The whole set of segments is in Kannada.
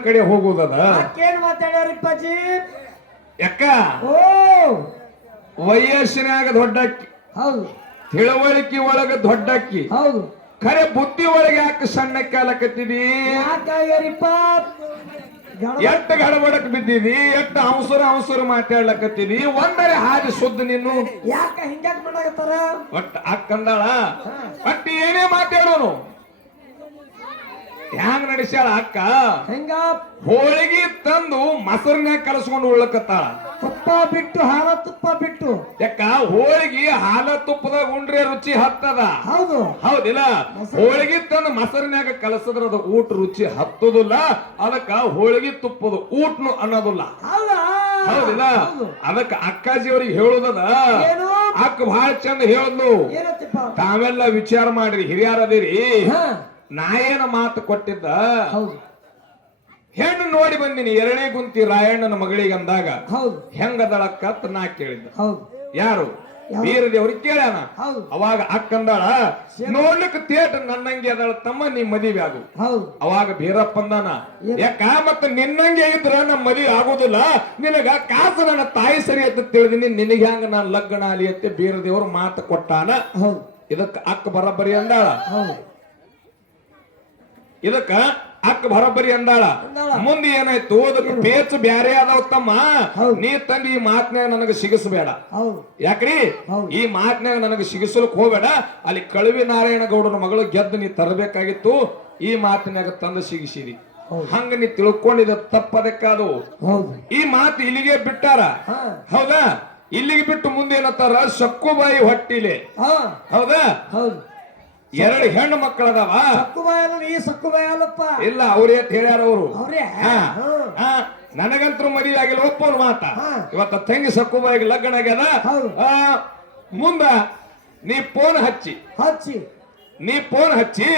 ಕಡೆ ಹೋಗುವುದದ ಅಕ್ಕೇನ್ ಮಾತಾಡ್ಯಾರಿಪ್ಪಾಜಿ ಯಾಕ? ಓ! ವಯಸ್ಸಿನಾಗ ದೊಡ್ಡಕ್ಕಿ ಹೌದು. ತಿಳುವಳಿಕೆ ಒಳಗ ದೊಡ್ಡಕ್ಕಿ ಹೌದು. ಖರೆ ಬುದ್ಧಿ ಒಳಗೆ ಯಾಕೆ ಸಣ್ಣ ಕಾಲಕತ್ತಿದಿ ಯಾಕಾಗ್ಯಾರಿಪ್ಪ ಎಟ್ಟ ಗಡಬಡಕ್ ಬಿದ್ದೀವಿ ಎಟ್ಟ ಅವಸರ ಅವಸರ ಮಾತಾಡ್ಲಕತ್ತೀವಿ ಒಂದರೆ ಹಾದಿ ಸುದ್ದ ನೀನು. ಯಾಕ ಹಿಂಗ್ಯಾಕ್ ಮಾಡಾಕತ್ತಾರ? ಒಟ್ಟ ಅಕ್ಕಂದಾಳ? ಒಟ್ಟ ಏನೇ ಮಾತಾಡೋನು? ಹ್ಯಾಂಗ ನಡೆಸ್ಯಾಳ ಅಕ್ಕ? ಹೆಂಗ? ಹೋಳಿಗೆ ತಂದು ಮೊಸರಿನ್ಯಾಗ ಕಲಸ್ಕೊಂಡು ಉಳ್ಳಕತ್ತಾಳ ತುಪ್ಪ ಬಿಟ್ಟು ಹಾಲ ತುಪ್ಪ ಬಿಟ್ಟು. ಯಾಕ ಹೋಳಿಗೆ ಹಾಲ ತುಪ್ಪದಾಗ ಉಂಡ್ರೆ ರುಚಿ ಹತ್ತದ. ಹೌದು. ಹೌದಿಲ್ಲ? ಹೋಳಿಗೆ ತಂದು ಮೊಸರಿನ್ಯಾಗ ಕಲಸದ್ರ ಅದು ಊಟ ರುಚಿ ಹತ್ತದಿಲ್ಲ. ಅದಕ್ಕ ಹೋಳಿಗೆ ತುಪ್ಪದ ಊಟನು ಅನ್ನೋದಿಲ್ಲ. ಹೌದಾ ಹೌದಿಲ್ಲ? ಹೌದು. ಅದಕ್ಕ ಅಕ್ಕಾಜಿ ಅವ್ರಿಗೆ ಹೇಳುದದ ಅಕ್ಕ ಬಹಳ ಚಂದ ಏನತ್ತಿಪ್ಪ? ತಾವೆಲ್ಲ ವಿಚಾರ ಮಾಡ್ರಿ ಹಿರಿಯರದಿರಿ ಹಾ ನಾ ಏನ ಮಾತು ಕೊಟ್ಟಿದ್ದ. ಹೌದು. ಹೆಣ್ಣು ನೋಡಿ ಬಂದಿನಿ ಎರಡನೇ ಗುಂತಿ ರಾಯಣ್ಣನ ಮಗಳಿಗೆ ಅಂದಾಗ. ಹೌದು. ಹೆಂಗದಳಕ್ಕ ಅಂತ ನಾ ಕೇಳಿದ್ದ. ಹೌದು. ಯಾರು? ಬೀರದೇವ್ರಿಗೆ ಕೇಳ್ಯಾನ? ಅವಾಗ ಅಕ್ಕಂದಾಳ ನೋಡ್ಲಿಕ್ಕೆ ತೇಟ ನನ್ನಂಗೆ ಅದಳ ತಮ್ಮ ನೀ ಮದುವೆ ಆಗು. ಅವಾಗ ಬೀರಪ್ಪ ಅಂದಾನ ಏನು? ಯಾಕ ಮತ್ತ ನಿನ್ನಂಗೆ ಇದ್ರ ನಮ್ ಮದುವೆ ಆಗುದಿಲ್ಲ? ನಿನಗ ಕಾಸು ನನ್ನ ತಾಯಿ ಸರಿ ಅಂತ ತಿಳಿದಿನಿ ನಿನಗೆ ಹೆಂಗ ನಾನು ಲಗ್ನ ಅಲಿ ಅಂತ ಬೀರದೇವ್ರು ಮಾತು ಕೊಟ್ಟಾನ. ಇದಕ್ಕ ಅಕ್ಕ ಬರಬರಿ ಅಂದಾಳ. ಇದಕ್ಕ ಅಕ್ಕ ಬರೋಬ್ಬರಿ ಅಂದಾಳ. ಮುಂದೆ ಏನಾಯ್ತು? ಅದಕ್ಕೆ ಪೇಚ್ ಬ್ಯಾರೆ ಅದಾವ ತಮ್ಮ. ನೀ ತಂದು ಈ ಮಾತ್ನ್ಯಾಗ ನನಗೆ ಸಿಗಿಸಬೇಡ. ಹೌದು. ಯಾಕ್ರಿ. ಈ ಮಾತ್ನ್ಯಾಗ ನನಗೆ ಸಿಗಿಸಲಕ್ ಹೋಗ್ಬೇಡ. ಅಲ್ಲಿ ಕಳುವಿ ನಾರಾಯಣ ಗೌಡನ ಮಗಳು ಗೆದ್ದು ನೀ ತರಬೇಕಾಗಿತ್ತು. ಈ ಮಾತಿನಾಗ ತಂದು ಸಿಗಿಸಿರಿ. ಹಂಗ ನೀ ತಿಳ್ಕೊಂಡಿದ ತಪ್ಪದಕ್ಕದು ಹೌದು. ಈ ಮಾತು ಇಲ್ಲಿಗೆ ಬಿಟ್ಟಾರ? ಹೌದಾ? ಇಲ್ಲಿಗೆ ಬಿಟ್ಟು ಮುಂದೆ ಏನತ್ತಾರ? ಸಕ್ಕುಬಾಯಿ ಹೊಟ್ಟಿಲೆ. ಹೌದು. ಎರಡು ಹೆಣ್ಣು ಮಕ್ಕಳದವ. ಸಕ್ಕುಬಾಯ ನೀ ಈ ಸಕ್ಕುಬಾಯ ಅಲ್ಲಪ್ಪ ಇಲ್ಲ ಅವ್ರೇ ಹೇಳ್ಯಾರ ಅವರು? ಅವ್ರೇ? ನನಗಂತೂ ಮದುವೆ ಆಗಿಲ್ಲ ಒಪ್ಪೋನ್ ಮಾತ. ಇವತ್ತ ತಂಗಿ ಸಕ್ಕುಬಾಯಿಗೆ ಲಗ್ನ ಆಗ್ಯದ. ಮುಂದ ನೀ ಫೋನ್ ಹಚ್ಚಿ. ಹಚ್ಚಿ. ನೀ ಫೋನ್ ಹಚ್ಚಿ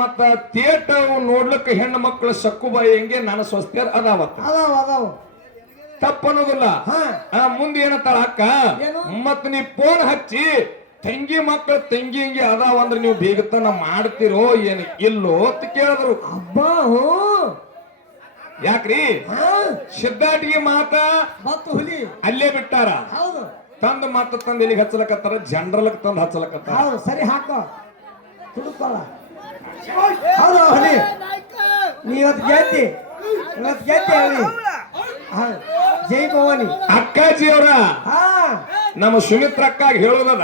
ಮತ್ತ ಥಿಯೇಟರ್ ನೋಡ್ಲಿಕ್ಕೆ ಹೆಣ್ಣು ಮಕ್ಕಳು ಸಕ್ಕುಬಾಯಿ ಹೆಂಗೆ ನನ್ನ ಸ್ವಸ್ಥ್ಯರ್ ಅದಾವತ್ತ ಅದಾವ ಅದಾವ. ತಪ್ಪನ್ನೋದಿಲ್ಲ. ಮುಂದೆ ಏನತ್ತಾಳ ಅಕ್ಕ? ಮತ್ ನೀ ಫೋನ್ ಹಚ್ಚಿ ತಂಗಿ ಮಕ್ಕಳ ತಂಗಿ ಹಿಂಗೆ ಅದಾವ ಅಂದ್ರೆ ನೀವು ಬೇಗತನ ಮಾಡ್ತಿರೋ ಏನು ಇಲ್ಲೋ ಅಂತ ಕೇಳಿದ್ರು. ಅಬ್ಬಾ ಹೋ. ಯಾಕ್ರಿ? ಹಾ. ಸಿದ್ಧಾಟಿಗೆ ಮಾತ ಮತ್ತು ಹುಲಿ. ಅಲ್ಲೇ ಬಿಟ್ಟಾರ? ಹೌದು. ತಂದ ಮಾತ ತಂದ ಇಲ್ಲಿಗೆ ಹಚ್ಚಲಕತ್ತಾರ? ಜನರಲ್ ತಂದು ಹಚ್ಚಲಕತ್ತಾರ. ಹೌದು ಸರಿ ಹಾಕಿ. ತುಡುಕೋಳ ಹೌದು ಹುಲಿ. ಗೆದ್ದಿ. ಇವತ್ತು ಗೆದ್ದಿ ಜೈ ಭವಾನಿ. ಅಕ್ಕಾಜಿ ಅವರ ನಮ್ಮ ನಮ್ಮ ಸುಮಿತ್ರಕ್ಕ ಹೇಳೋದದ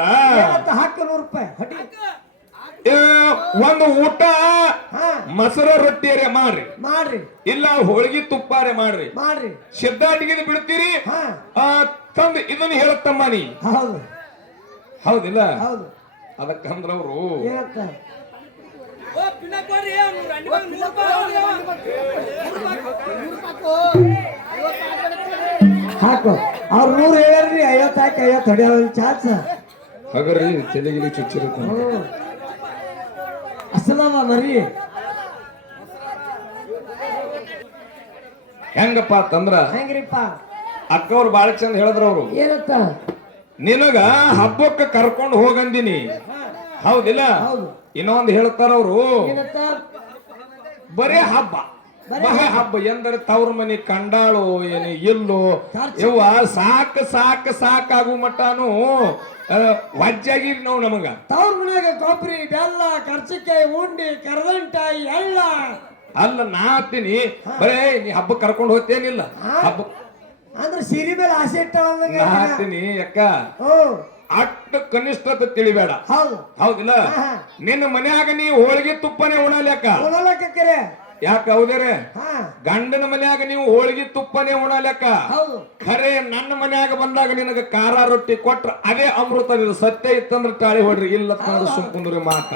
ಹಾಕು ನೂರು ರೂಪಾಯಿ. ಹಡಿ ಏ, ಒಂದು ಊಟ ಮೊಸರು ರೊಟ್ಟಿ ರೊಟ್ಟಿಯರೇ ಮಾಡ್ರಿ. ಮಾಡ್ರಿ. ಇಲ್ಲ ಹೋಳಿಗೆ ತುಪ್ಪಾರೆ ಮಾಡ್ರಿ. ಮಾಡ್ರಿ. ಸಿದ್ಧಾಟಿಗೆ ಬಿಡ್ತೀರಿ? ಹಾ. ಆ, ತಂದು ಇದನ್ನು ಹೇಳತ್ತಮ್ಮ ನೀ. ಹೌದು. ಹೌದಿಲ್ಲ? ಹೌದು. ಅದಕ್ಕಂದ್ರ ಅವರು ಹಾಕು. ಅವ್ರು ನೂರು ಹೇಳ್ರಿ ಐವತ್ತು ಹಾಕಿ ಐವತ್ತು ಹೊಡೆಯೋ ಚಾನ್ಸ್. ಹಗರಿ ತಲೆಗಿಲಿ ಚುಚ್ಚಿರುತ್ತೆ ಅಸಲಾಮ ಮರಿ. ಹೆಂಗಪ್ಪ ಅಂತಂದ್ರ ಹೆಂಗ್ರಿಪ್ಪ? ಅಕ್ಕವ್ರು ಬಾಳ ಚಂದ ಹೇಳಿದ್ರ ಅವರು. ಏನಂತ ನಿನಗ ಹಬ್ಬಕ್ಕೆ ಕರ್ಕೊಂಡು ಹೋಗಂದಿನಿ. ಹೌದಿಲ್ಲ? ಹೌದು. ಇನ್ನೊಂದು ಹೇಳ್ತಾರ ಅವರು. ಬರೇ ಹಬ್ಬ. ಬರೇ ಬಹಳ ಹಬ್ಬ. ಎಂದರೆ ತವ್ರ ಮನೆ ಕಂಡಾಳು ಏನು ಇಲ್ಲೋ? ಇವ ಸಾಕ ಸಾಕ ಸಾಕಾಗು ಮಟ್ಟನು ವಜ್ಜಾಗಿ ನಾವು ನಮಗ. ತವ್ರ ಮನ್ಯಾಗ ಕೊಬ್ಬರಿ ಬೆಲ್ಲ ಕರ್ಚಿಕಾಯಿ ಉಂಡಿ ಕರದಂಟಾಯಿ ಎಳ್ಳ. ಅಲ್ಲ ನಾ ಹತ್ತೀನಿ ಬರೇ ನೀ ಹಬ್ಬ ಕರ್ಕೊಂಡು ಹೋಗ್ತೇನಿಲ್ಲ. ಹಬ್ಬ ಅಂದ್ರೆ ಸಿರಿ ಮೇಲೆ ಆಸೆ ನಾ ಹತ್ತೀನಿ ಹ್ಮ್. ಅಟ್ಟ ಕನಿಷ್ಠತೆ ತಿಳಿಬೇಡ. ಹೌದು. ಹೌದಿಲ್ಲ? ನಿನ್ನ ಮನ್ಯಾಗ ನೀ ಹೋಳಿಗೆ ತುಪ್ಪನೇ ಉಣಲೆಕ್ಕ ಉಣಲಕ್ಕರೆ ಯಾಕ ಹೌದೇರೆ ಗಂಡನ ಮನ್ಯಾಗ ನೀವು ಹೋಳಿಗೆ ತುಪ್ಪನೇ ಉಣಲ್ಯಾಕ ಹೌದು. ಖರೆ ನನ್ನ ಮನ್ಯಾಗ ಬಂದಾಗ ನಿನಗ ಖಾರ ರೊಟ್ಟಿ ಕೊಟ್ರ ಅದೇ ಅಮೃತ ಇದು ಸತ್ಯ ಇತ್ತಂದ್ರ ತಾಳಿ ಹೊಡ್ರಿ. ಇಲ್ಲ ಸುಮ್ಕುಂದ್ರಿ ಮಾತ.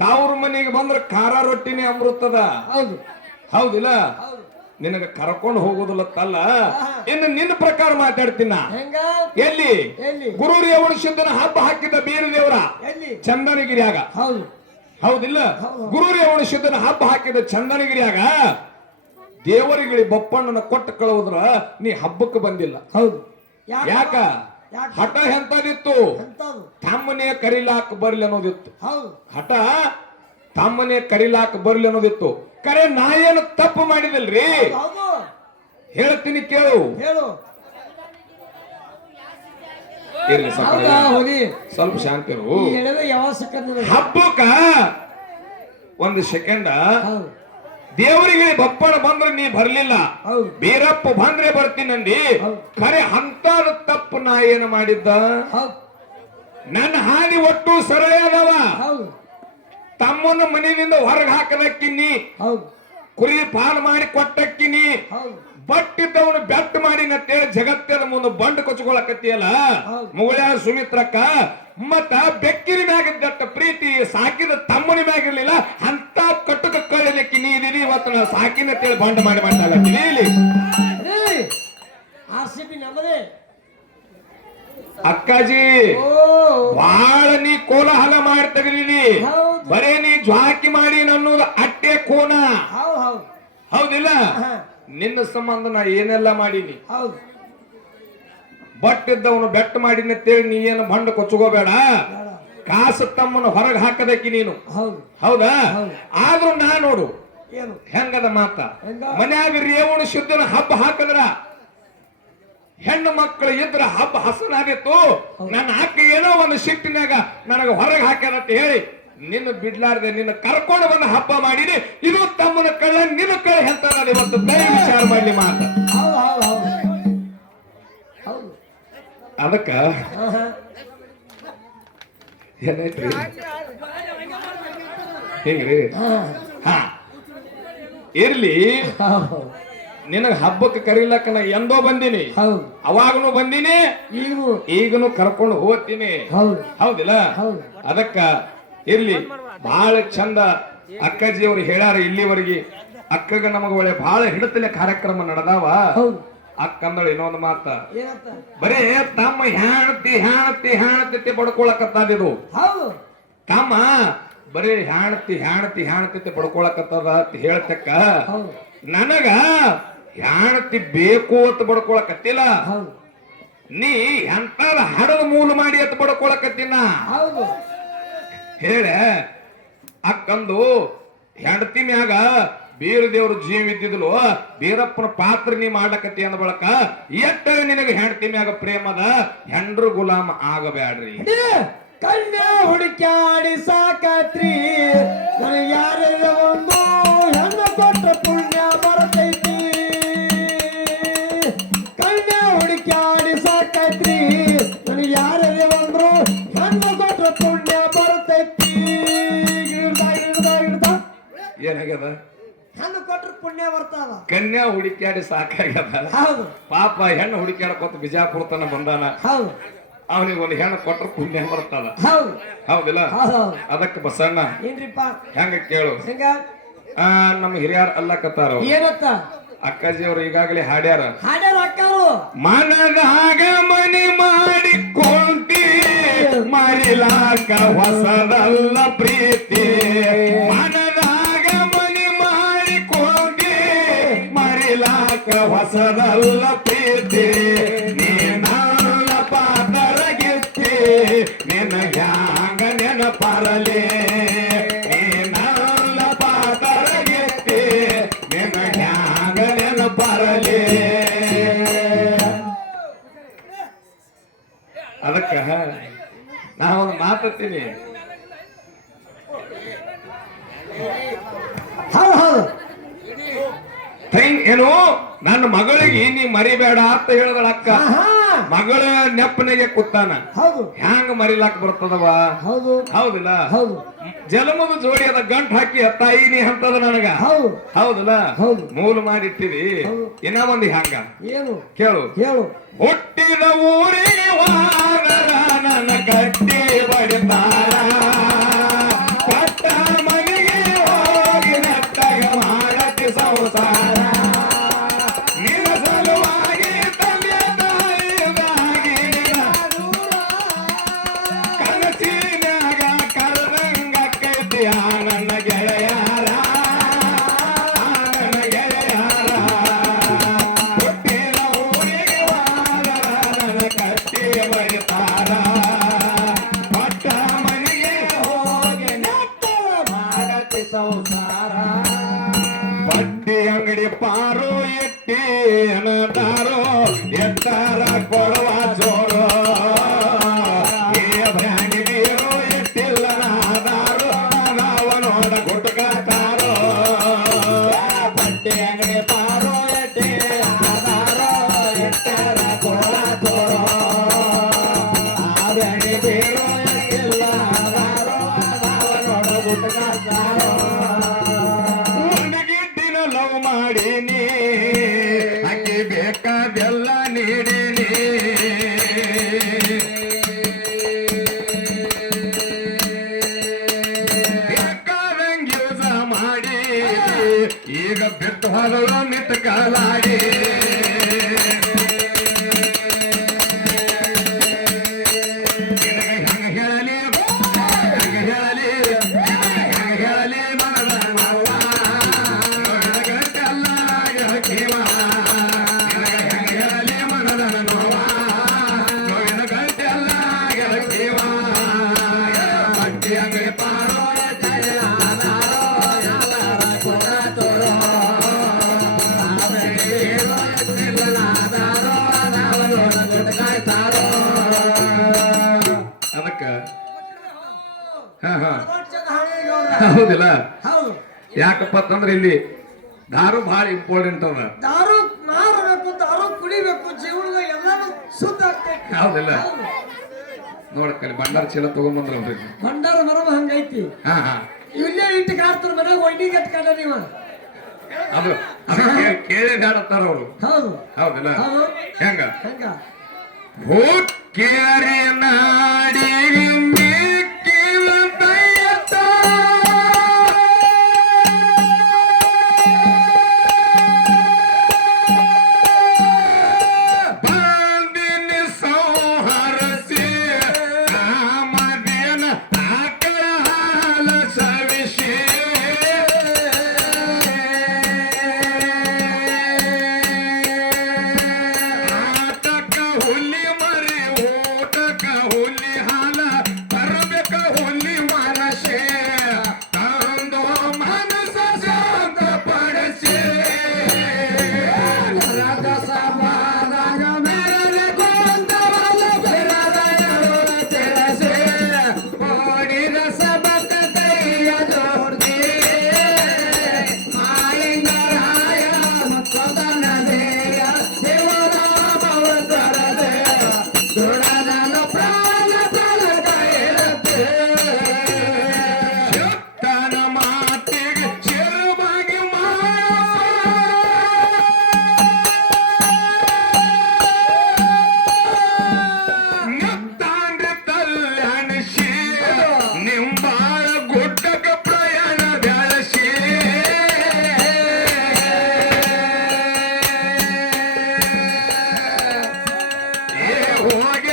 ತಾವ್ರ ಮನೆಗೆ ಬಂದ್ರ ಖಾರ ರೊಟ್ಟಿನೇ ಅಮೃತದ. ಹೌದು. ಹೌದಿಲ್ಲ? ಹೌದು. ನಿನಗ ಕರ್ಕೊಂಡು ಹೋಗೋದಿಲ್ಲ ತಲ್ಲ ಇನ್ನು ನಿನ್ನ ಪ್ರಕಾರ ಮಾತಾಡ್ತೀನ. ಎಲ್ಲಿ? ಗುರು ರೇವಣ ಸಿದ್ಧನ ಹಬ್ಬ ಹಾಕಿದ್ದ ಬೇರೆ ದೇವರ ಚಂದನಗಿರಿಯಾಗ. ಹೌದು. ಹೌದಿಲ್ಲ? ಗುರು ರೇವಣ ಸಿದ್ಧನ ಹಬ್ಬ ಹಾಕಿದ ಚಂದನಗಿರಿಯಾಗ ದೇವರಿಗೆ ಬಪ್ಪಣ್ಣನ ಕೊಟ್ಟು ಕಳುವುದ್ರ ನೀ ಹಬ್ಬಕ್ಕೆ ಬಂದಿಲ್ಲ. ಹೌದು. ಯಾಕ? ಹಠ ಎಂತದಿತ್ತು? ತಮ್ಮನೇ ಕರಿಲಾಕ ಬರ್ಲಿ ಅನ್ನೋದಿತ್ತು. ಹಠ ತಮ್ಮನೇ ಕರಿಲಾಕ ಬರ್ಲಿ ಅನ್ನೋದಿತ್ತು. ಕರೆ ನಾ ಏನು ತಪ್ಪು ಮಾಡಿದಲ್ರಿ? ಹೇಳ್ತೀನಿ ಕೇಳು. ಹೇಳು. ಇರ್ಲಿ ಹೋಗಿ. ಸ್ವಲ್ಪ ಶಾಂತಿ ಇರು. ಈ ಎಳೆದ ಯಾವಾಗ ಸಿಕ್ಕದ್ ಹಬ್ಬಕ್ಕ ಒಂದು ಸೆಕೆಂಡ ಹೌದು. ದೇವರಿಗೆ ಬಪ್ಪಣ ಬಂದ್ರೆ ನೀ ಬರ್ಲಿಲ್ಲ. ಹೌದು. ಬೀರಪ್ಪ ಬಂದ್ರೆ ಬರ್ತೀನಂದಿ ಹೌದು. ಖರೆ ಅಂತ ತಪ್ಪು ನಾ ಏನು ಮಾಡಿದ್ದ? ಹೌದು. ನನ್ನ ಹಾದಿ ಒಟ್ಟು ಸರಳ ಅದಾವ ಹೌದು. ತಮ್ಮನ ಮನೆಯಿಂದ ಹೊರಗೆ ಹಾಕದಕ್ಕಿನಿ ಕುರಿ ಪಾಲ್ ಮಾಡಿ ಕೊಟ್ಟಕ್ಕಿನಿ ಬಟ್ಟಿದ್ದವನು ಬೆಟ್ಟ ಮಾಡಿ ನತ್ತೆ ಜಗತ್ತಿನ ಮುಂದೆ ಬಂಡ್ ಕೊಚ್ಕೊಳಕತ್ತಿಯಲ್ಲ. ಮುಗಳ ಸುಮಿತ್ರಕ್ಕ ಮತ್ತ ಬೆಕ್ಕಿನ ಮ್ಯಾಗಿದ್ದಟ್ಟ ಪ್ರೀತಿ ಸಾಕಿದ ತಮ್ಮನ ಮ್ಯಾಗಿರ್ಲಿಲ್ಲ ಅಂತ ಕಟ್ಟುಕ ಕಳಿಲಿಕ್ಕೆ ನೀ ಇದೀನಿ ಇವತ್ತು ನಾ ಸಾಕಿನ ಅಂತೇಳಿ ಬಂಡ್ ಮಾಡಿ ಮಾಡ್ತಾಳ ಇಲ್ಲಿ ಆರ್ ಸಿ ಬಿ ನಮ್ಮದೇ. ಅಕ್ಕಾಜಿ ಬಹಳ ಬಾಳ ನೀ ಕೋಲಾಹಲ ಮಾಡಿ ತೆಗಲಿನಿ ಹೌದು. ಬರೇ ನೀ ಜ್ವಾಕಿ ಮಾಡಿ ನನ್ನೋದು ಅಟ್ಟೆ ಕೋನ. ಹೌದು ಹೌದು. ಹೌದಿಲ್ಲ? ನಿನ್ನ ಸಂಬಂಧ ನಾ ಏನೆಲ್ಲ ಮಾಡೀನಿ? ಹೌದು. ಬಟ್ ಇದ್ದವನು ಬೆಟ್ಟ ಮಾಡಿನ ಅಂತೇಳಿ ನೀ ಏನು ಬಂಡ ಕೊಚ್ಚಗೋಬೇಡ. ಬೇಡ. ಕಾಸು ತಮ್ಮನ ಹೊರಗೆ ಹಾಕದಕ್ಕಿ ನೀನು. ಹೌದು. ಆದ್ರೂ ನಾ ನೋಡು. ಹೆಂಗದ ಮಾತ? ಮನ್ಯಾಗ ರೇವಣ ಶುದ್ಧನ ಹಬ್ಬ ಹಾಕದ್ರ ಹೆಣ್ಣು ಮಕ್ಕಳು ಇದ್ರ ಹಬ್ಬ ಹಸನಾಗಿತ್ತು ನನ್ನ ಅಕ್ಕ ಏನೋ ಒಂದು ಸಿಟ್ಟಿನಾಗ ನನಗೆ ಹೊರಗೆ ಹಾಕ್ಯಾರಂತ ಹೇಳಿ ನಿನ್ನ ಬಿಡ್ಲಾರ್ದೆ ನಿನ್ನ ಕರ್ಕೊಂಡು ಬಂದ ಹಬ್ಬ ಮಾಡಿನಿ ಇದು ತಮ್ಮನ ಕಳ್ಳ ನಿನ್ನ ಕಳ್ಳ ನಾನು ಇವತ್ತು. ದಯ ವಿಚಾರ ಮಾಡಲಿ ಮಾತ. ಅದಕ್ಕ ಏನೈತಿ ಹಿಂಗ್ರಿ? ಹಾ, ಇರ್ಲಿ. ನಿನಗ ಹಬ್ಬಕ್ಕೆ ಕರೀಲಕ್ಕ ನಾ ಎಂದೋ ಬಂದಿನಿ. ಹೌದು. ಅವಾಗನು ಬಂದಿನಿ ಈಗೂ ಈಗನು ಕರ್ಕೊಂಡು ಹೋಗ್ತೀನಿ. ಹೌದು. ಹೌದಿಲ್ಲ? ಹೌದು. ಅದಕ್ಕ ಇರ್ಲಿ ಬಹಳ ಚಂದ ಅಕ್ಕಾಜಿಯವರು ಹೇಳ್ಯಾರ ಇಲ್ಲಿವರೆಗೆ ಅಕ್ಕಗ ನಮಗ ಒಳ್ಳೆ ಬಹಳ ಹಿಡತಲೆ ಕಾರ್ಯಕ್ರಮ ನಡೆದಾವ. ಹೌದು. ಅಕ್ಕಂದಳು ಇನ್ನೊಂದು ಮಾತ. ಏನಂತ? ಬರೇ ತಮ್ಮ ಹ್ಯಾಣತಿ ಹ್ಯಾಣತಿ ಹ್ಯಾಣತಿ ಬಡ್ಕೊಳಕತ್ತಾದಿದು ಹೌದು. ತಮ್ಮ ಬರೇ ಹ್ಯಾಣತಿ ಹ್ಯಾಣತಿ ಹ್ಯಾಣತಿ ಪಡ್ಕೊಳಕತ್ತದ ಅಂತ ಹೇಳ್ತಕ್ಕ. ನನಗ ಹ್ಯಾಣತಿ ಬೇಕು ಅಂತ ಬಡ್ಕೊಳಕತ್ತಿಲ್ಲ? ನೀ ಎಂತಾದ ಹಡದ ಮೂಲ ಮಾಡಿ ಅಂತ ಬಡ್ಕೊಳಕತ್ತಿನ? ಹೌದು. ಹೇಳ ಅಕ್ಕಂದು ಹೆಂಡತಿ ಮ್ಯಾಗ ಬೀರ ದೇವ್ರ ಜೀವ ಇದ್ದಿದ್ಲು ಬೀರಪ್ಪನ ಪಾತ್ರ ನೀ ಮಾಡಕತ್ತಿ ಅಂದ ಬಳಕ ಎಟ್ಟ ನಿನಗ ಹೆಂಡತಿ ಮ್ಯಾಗ ಪ್ರೇಮದ ಹೆಂಡ್ರು ಗುಲಾಮ ಆಗಬ್ಯಾಡ್ರಿ. ಕಣ್ಣ ಹುಡುಕ್ಯಾಡಿ ಸಾಕತ್ರಿ. ಯಾರೆಲ್ಲ ಯಾರ ಒಂದು ಹೆಣ್ಣು ಕೊಟ್ಟ ಪುಣ್ಯ ಏನಾಗ್ಯದ? ಹೆಣ್ಣು ಕೊಟ್ರ ಪುಣ್ಯ ಬರ್ತಾವ ಕನ್ಯಾ ಹುಡುಕ್ಯಾಡಿ ಸಾಕಾಗ್ಯದ. ಹೌದು. ಪಾಪ ಹೆಣ್ಣು ಹುಡುಕ್ಯಾಡಕೋತ ಬಿಜಾಪುರ ತನ ಬಂದಾನ. ಹೌದು. ಅವನಿಗೆ ಒಂದು ಹೆಣ್ಣು ಕೊಟ್ರ ಪುಣ್ಯ ಬರ್ತದ. ಹೌದು. ಹೌದಿಲ್ಲ? ಹೌದು. ಅದಕ್ಕೆ ಬಸಣ್ಣ ಏನ್ರಿಪ್ಪ? ಹೆಂಗ ಕೇಳು. ಹೆಂಗ? ಆ ನಮ್ಮ ಹಿರಿಯರ್ ಅಲ್ಲಕತ್ತಾರ ಕತ್ತಾರ ಏನತ್ತ? ಅಕ್ಕಾಜಿಯವರು ಈಗಾಗಲೇ ಹಾಡ್ಯಾರ. ಹಾಡ್ಯಾರ ಅಕ್ಕಾರು? ಮನದಾಗ ಮನೆ ಮಾಡಿಕೊಂಡಿ ಮರಿಲಾಕ ಹೊಸದಲ್ಲ ಪ್ರೀತಿ. ಹೊಸದಲ್ಲ ಪ್ರೀತಿ ನೀನಲ್ಲ ಪಾತರಗಿತ್ತಿ ನಿನ್ನ ಹ್ಯಾಂಗ ನೆನಪರಲಿ. ಮರಿಬೇಡ ಅಂತ ಹೇಳಿದಳ ಅಕ್ಕ. ಮಗಳ ನೆಪ್ಪನಿಗೆ ಕೂತಾನ ಹೌದು. ಹ್ಯಾಂಗ ಮರಿಲಾಕ್ ಬರ್ತದವ ಹೌದು. ಹೌದಿಲ್ಲ? ಹೌದು. ಜಲಮದ ಜೋಡಿ ಅದ ಗಂಟ್ ಹಾಕಿ ತಾಯಿ ನೀ ಅಂತದ ನನಗ. ಹೌದು. ಹೌದಲ್ಲ? ಹೌದು. ಮೂಲ ಮಾಡಿಟ್ಟಿರಿ. ಇನ್ನ ಒಂದು ಹ್ಯಾಂಗ? ಏನು? ಕೇಳು. ಕೇಳು. ಹುಟ್ಟಿದ ಊರಿಗೆ ಅಂಗಡಿ ಪಾರೋ ಎಟ್ಟೇನ ತಾರೋ ಎತ್ತಾರ ಹಗಲ ಮಿಟ್ಕಲಾಡಿ ಹೌದಿಲ್ಲ? ಹೌದು. ಯಾಕಪ್ಪ ಅಂತಂದ್ರೆ ಇಲ್ಲಿ ದಾರು ಬಹಳ ಇಂಪಾರ್ಟೆಂಟ್ ಅದ ದಾರು ಮಾರಬೇಕು ದಾರು ಕುಡಿಬೇಕು ಜೀವನದ ಎಲ್ಲಾನು ಸುದ್ದ ಆಗ್ತೈತಿ. ಹೌದಿಲ್ಲ? ನೋಡಕ್ಕಲ್ಲಿ ಭಂಡಾರ ಚೀಲ ತಗೊಂಡ್ಬಂದ್ರ ಅವ್ರಿಗೆ ಭಂಡಾರ ಬರೋದು ಹಂಗೈತಿ. ಹಾ ಹಾ. ಇಲ್ಲೇ ಇಟ್ಟು ಕಾಡ್ತಾರ ಮನೆಗೆ ಒಯ್ಡಿಗೆ ಎತ್ಕೊಂಡ ನೀವ. ಅದು ಕೇಳಿ ಹಾಡುತ್ತಾರ ಅವರು. ಹೌದು. ಹೌದಿಲ್ಲ? ಹೆಂಗ? ಹೆಂಗ? ಭೂ ಕೇರಿ ನಾಡಿ ಮೇಕೆ Oh, my God.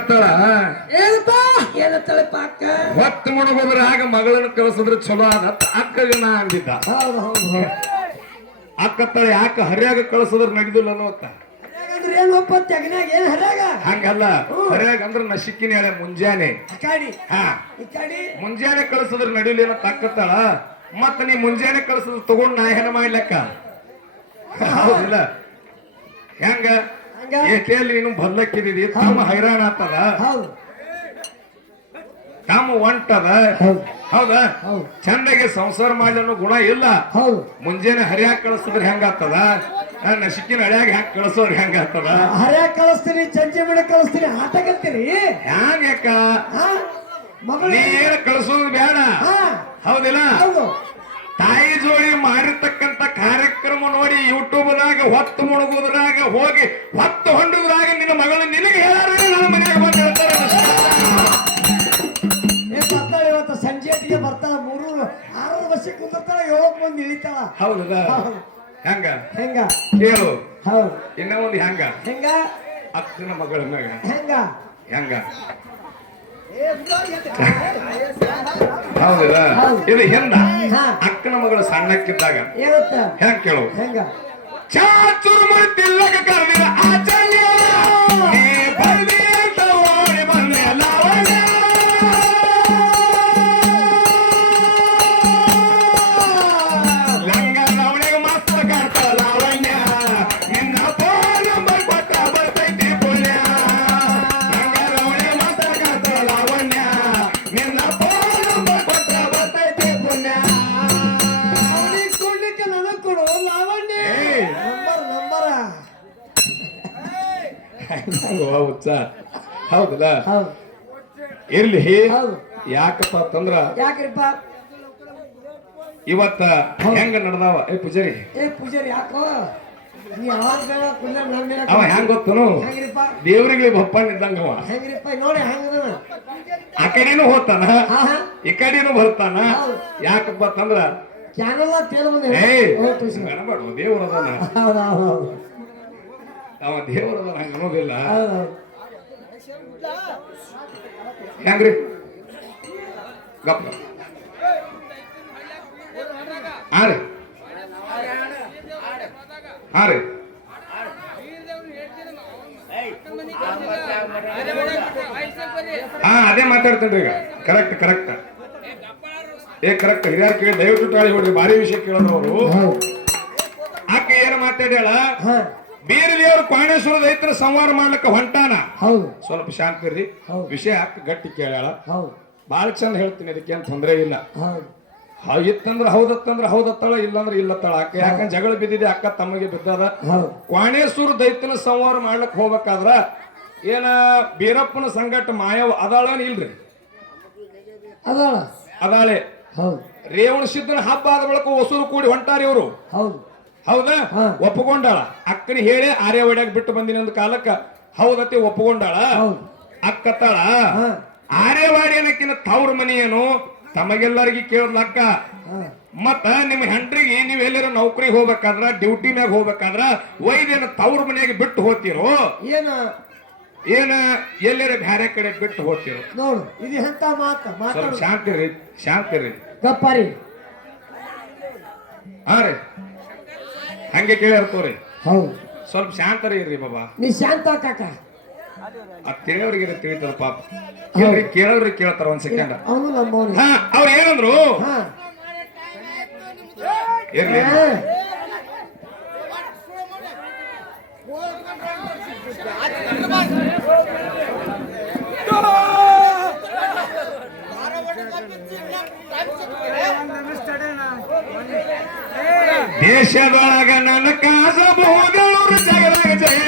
ಅಕ್ಕ ಏನಪ್ಪ? ಏನತ್ತಳಪ್ಪ ಅಕ್ಕ ಹೊತ್ತು ಮುಣಗೋದ್ರೆ ಆಗ ಮಗಳನ್ನ ಕಳಿಸಿದ್ರೆ ಚಲೋ ಅದ ಅಕ್ಕ ನಾ ಅಂದಿದ್ದ. ಹೌದು ಹೌದು ಹೌದು. ಅಕ್ಕತ್ತಾಳ ಯಾಕೆ ಹರಿಯಾಗ ಕಳಿಸಿದ್ರೆ ನಡಿದಿಲ್ಲ ಅನ್ನೋತ್ತ ಹಂಗಲ್ಲ. ಹರಿಯಾಗ ಅಂದ್ರೆ ನಶಿಕ್ಕಿನ ಹೇಳ ಮುಂಜಾನೆ. ಮುಂಜಾನೆ ಕಳಿಸಿದ್ರೆ ನಡಿಲಿಲ್ಲ ತಕ್ಕತ್ತಾಳ? ಮತ್ತ ನೀ ಮುಂಜಾನೆ ಕಳಿಸಿದ್ರೆ ತಗೊಂಡ್ ನಾ ಏನ ಮಾಡ್ಲಕ್ಕ? ಹೌದಿಲ್ಲ. ಹೆಂಗ? ಹಂಗ ಏಟೆಯಲ್ಲಿ ನೀನು ಬದಲಕ್ಕಿದ್ದೀರಿ ತಮ್ಮ ಹೈರಾಣ ಆಗ್ತದ? ಕಾಮ ಒಂಟದ? ಹೌದು. ಚಂದಾಗಿ ಸಂಸಾರ ಮಾಡಲು ಗುಣ ಇಲ್ಲ. ಮುಂಜಾನೆ ಹರಿಯಾಗ ಕಳಿಸಿದ್ರೆ ಹೆಂಗಾಗ್ತದ ನಶಿಕಿನ ಹಳ್ಯಾಗ ಹೆಂಗ್ ಕಳಿಸೋರ್ ಹೆಂಗಾಗ್ತದ ಹರ್ಯಾಗ ಕಳಿಸ್ತೀನಿ ಚಂಚೆ ಮಾಡಿ ಕಳಿಸ್ತೀನಿ ಆಟಗತ್ತೀರಿ ಹ್ಯಾಂಗ ನೀ ಏನ್ ಕಳಿಸೋದು ಬೇಡ. ಹೌದಿಲ್ಲ? ಹೌದು. ತಾಯಿ ಜೋಡಿ ಮಾಡಿರ್ತಕ್ಕಂತ ಕಾರ್ಯಕ್ರಮ ನೋಡಿ ಯೂಟ್ಯೂಬ್ದಾಗ ಹೊತ್ತು ಮುಳುಗುದ್ರಾಗ ಹೋಗಿ ಹೊತ್ತು ಹೊಂಡುದ್ರಾಗ ನಿನ್ನ ಮಗಳು ನಿನಗೆ ಹೇಳಾರ ನನ್ನ ಮನೆಯಾಗ ಬಂದು ಹೇಳ್ತಾರೆ. ಬರ್ತಾಳೆ ಇವತ್ತು ಸಂಜೆ ಹೊತ್ತಿಗೆ ಬರ್ತಾಳ ಮೂರು ಆರು ವರ್ಷಕ್ಕೆ ಕುಂದಿರ್ತಾಳ ಯೋಗ ಬಂದು ಇಳಿತಾಳ. ಹೌದದ ಹೌದು. ಹೆಂಗ? ಹೆಂಗ? ಕೇಳು ಹೌದು. ಇನ್ನ ಒಂದು ಹೆಂಗ? ಹೆಂಗ? ಅಕ್ಕನ ಮಗಳ ಮ್ಯಾಗ ಹೆಂಗ? ಹೆಂಗ? ಹೌದಲ್ಲ? ಹೌದು. ಇದು ಹೆಂಡ. ಅಕ್ಕನ ಮಗಳು ಸಣ್ಣಕ್ಕಿದ್ದಾಗ. ಹೆಂಗ್ ಕೇಳು? ಹೆಂಗ? ಮಾಡಿ ತಿಲ್ಲಕ ಕಾರಣ ಆಚಲ್ಯ ಹೌದಲ್ಲ? ಹೌದು. ಇರ್ಲಿ ಯಾಕಪ್ಪ ತಂದ್ರ ಯಾಕ್ರಿಪ್ಪ? ಇವತ್ತ ಹೆಂಗ ನಡ್ದಾವ? ಏ ಪೂಜಾರಿ. ಏ ಪೂಜಾರಿ ಯಾಕೋ? ಅವ ಹೆಂಗ ಗೊತ್ತನು? ದೇವ್ರಿಗೆ ಬಪ್ಪಣ್ಣ ಇದ್ದಂಗ ನೋಡಿ ಆ ಕಡೆನೂ ಹೋತಾನ ಈ ಕಡೆನೂ ಬರ್ತಾನ. ಯಾಕಪ್ಪ ಅಂತಂದ್ರ? ದೇವ್ರದ ಅವ ದೇವ್ರದ ಹಂಗ ಹೌದು. ಹೆಂಗ್ರಿ? ಗಪ್ಪ. ಹಾ ರೀ. ಹಾ ರೀ. ಹಾ ಅದೇ ಮಾತಾಡ್ತೇನ್ರಿ ಈಗ. ಕರೆಕ್ಟ್ ಕರೆಕ್ಟ್ ಏ ಕರೆಕ್ಟ್ ಹಿರಿಯರ್ ಕೇಳಿ ದಯವಿಟ್ಟು ತಾಳಿ ಹೊಡ್ರಿ ಭಾರಿ ವಿಷಯ ಕೇಳೋರು ಆಕೆ ಏನ್ ಮಾತಾಡ್ಯಾಳ? ಹಾ ದೇವರು ದೇವ್ರ ಕ್ವಾಣೇಶ್ವರ ದೈತ್ರ ಸಂವಾರ ಮಾಡ್ಲಿಕ್ಕೆ ಹೊಂಟಾನ? ಹೌದು. ಸ್ವಲ್ಪ ಶಾಂತಿ ಇರ್ರಿ. ವಿಷಯ ಗಟ್ಟಿ ಕೇಳ್ಯಾಳ. ಹೌದು. ಬಾಳ ಚಂದ ಹೇಳ್ತೀನಿ ಅದಕ್ಕೆ ಏನ್ ತೊಂದ್ರೆ ಇಲ್ಲ. ಇತ್ತಂದ್ರ ಹೌದತ್ತಂದ್ರ ಹೌದತ್ತಳ ಇಲ್ಲಂದ್ರ ಇಲ್ಲತ್ತಳ. ಅಕ್ಕ ಯಾಕಂದ್ರೆ ಜಗಳ ಬಿದ್ದಿದೆ ಅಕ್ಕ ತಮಗೆ ಬಿದ್ದದ. ಕ್ವಾಣೇಶ್ವರ ದೈತ್ಯನ ಸಂವಾರ ಮಾಡ್ಲಿಕ್ಕೆ ಹೋಗ್ಬೇಕಾದ್ರ ಏನ ಬೀರಪ್ಪನ ಸಂಗಟ ಮಾಯವ ಅದಾಳೇನ್ ಇಲ್ರಿ? ಅದಾಳ. ಅದಾಳೆ. ಹೌದು. ರೇವಣ ಸಿದ್ದನ ಹಬ್ಬ ಆದ ಬಳಿಕ ಹೊಸರು ಕೂಡಿ ಹೊಂಟಾರಿ ಇವರು. ಹೌದು. ಹೌದಾ? ಹಾ. ಒಪ್ಪಕೊಂಡಾಳ. ಅಕ್ಕನ ಹೇಳಿ ಆರ್ಯ ಹೊಡ್ಯಾಗ ಬಿಟ್ಟು ಬಂದಿನ ಅಂದ ಕಾಲಕ್ಕ ಹೌದತ್ತೆ ಒಪ್ಪಕೊಂಡಾಳ. ಹೌದು. ಅಕ್ಕತ್ತಾಳ ಹಾ. ಆರ್ಯವಾಡಿ ಅನ್ನಕ್ಕಿನ ತವ್ರ ಮನೆಯೇನು ಏನು? ತಮಗೆಲ್ಲರಿಗೆ ಹಾ. ಮತ್ತ ನಿಮ್ಮ ಹೆಂಡ್ರಿಗೆ ನೀವ್ ಎಲ್ಲಿರ ನೌಕರಿ ಹೋಗ್ಬೇಕಾದ್ರ ಡ್ಯೂಟಿ ಮ್ಯಾಗ ಹೋಗ್ಬೇಕಾದ್ರ ವೈದ್ಯನ ತವ್ರ ಮನೆಯಾಗ ಬಿಟ್ಟು ಹೋಗ್ತಿರೋ? ಏನ? ಏನ? ಎಲ್ಲಿರ ಬ್ಯಾರೆ ಕಡೆ ಬಿಟ್ಟು ಹೋಗ್ತಿರೋ? ನೋಡು ಇದು ಎಂತ ಮಾತ? ಮಾತಾಡು. ಶಾಂತಿ ರೀ ಶಾಂತಿ ರೀ ಗಪ್ಪಾರಿ. ಹಾ ರೀ. ಹಂಗೆ ಕೇಳಿರ್ತವ್ರಿ ಹೌದು. ಸ್ವಲ್ಪ ಶಾಂತರ ಇರ್ರಿ ಬಾಬಾ. ನೀ ಶಾಂತ ಕಾಕ. ಆ ತಿಳಿಯವ್ರಿಗೆ ತಿಳಿತಾರ ಪಾಪ. ಕೇಳ್ರಿ ಕೇಳೋರಿಗೆ ಕೇಳ್ತಾರ ಒಂದ್ ಸೆಕೆಂಡ್ ಅವನು ನಮ್ಮವನು ಹಾ ಅವ್ರು ಏನಂದ್ರು? ಇರ್ಲಿ. ದೇಶದೊಳಗ ನನ್ನ ಕಾಸಬಹುದು ಜಗದಾಗ ಜಯ